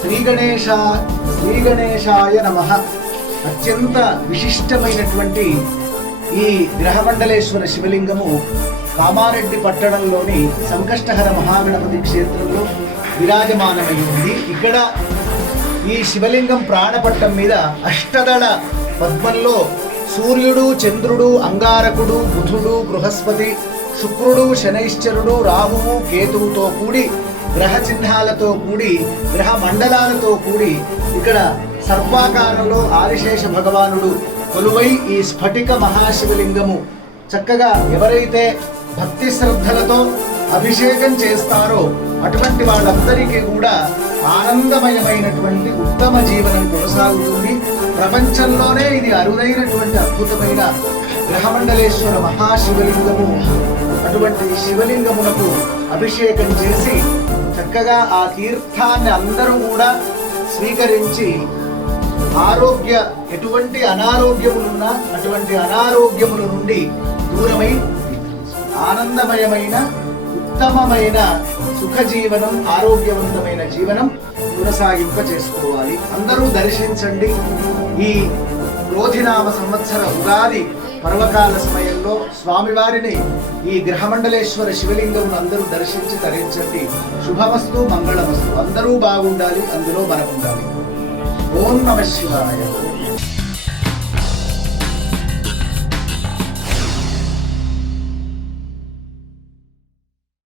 శ్రీ గణేశాయ నమః. అత్యంత విశిష్టమైనటువంటి ఈ గ్రహమండలేశ్వర శివలింగము కామారెడ్డి పట్టణంలోని సంకష్టహర మహాగణపతి క్షేత్రంలో విరాజమానమై ఉంది. ఇక్కడ ఈ శివలింగం ప్రాణపట్టం మీద అష్టదళ పద్మంలో సూర్యుడు, చంద్రుడు, అంగారకుడు, బుధుడు, బృహస్పతి, శుక్రుడు, శనైశ్చరుడు, రాహువు, కేతువుతో కూడి గ్రహ చిహ్నాలతో కూడి గ్రహ మండలాలతో కూడి ఇక్కడ సర్పాకారంలో ఆదిశేష భగవానుడు కొలువై ఈ స్ఫటిక మహాశివలింగము చక్కగా ఎవరైతే భక్తి శ్రద్ధలతో అభిషేకం చేస్తారో అటువంటి వాళ్ళందరికీ కూడా ఆనందమయమైనటువంటి ఉత్తమ జీవనం కొనసాగుతుంది. ప్రపంచంలోనే ఇది అరుదైనటువంటి అద్భుతమైన గ్రహమండలేశ్వర మహాశివలింగము. అటువంటి శివలింగమునకు అభిషేకం చేసి చక్కగా ఆ తీర్థాన్ని అందరూ కూడా స్వీకరించి ఎటువంటి అనారోగ్యములున్నా అటువంటి అనారోగ్యముల నుండి దూరమై ఆనందమయమైన ఉత్తమమైన సుఖ జీవనం, ఆరోగ్యవంతమైన జీవనం కొనసాగింప చేసుకోవాలి. అందరూ దర్శించండి. ఈ క్రోధినామ సంవత్సర ఉగాది పర్వకాల సమయంలో స్వామివారిని ఈ గ్రహమండలేశ్వర శివలింగం అందరూ దర్శించి తరించండి. శుభమస్తు, మంగళమస్తు. అందరూ బాగుండాలి, అందులో మనం ఉండాలి. ఓం నమః శివాయ.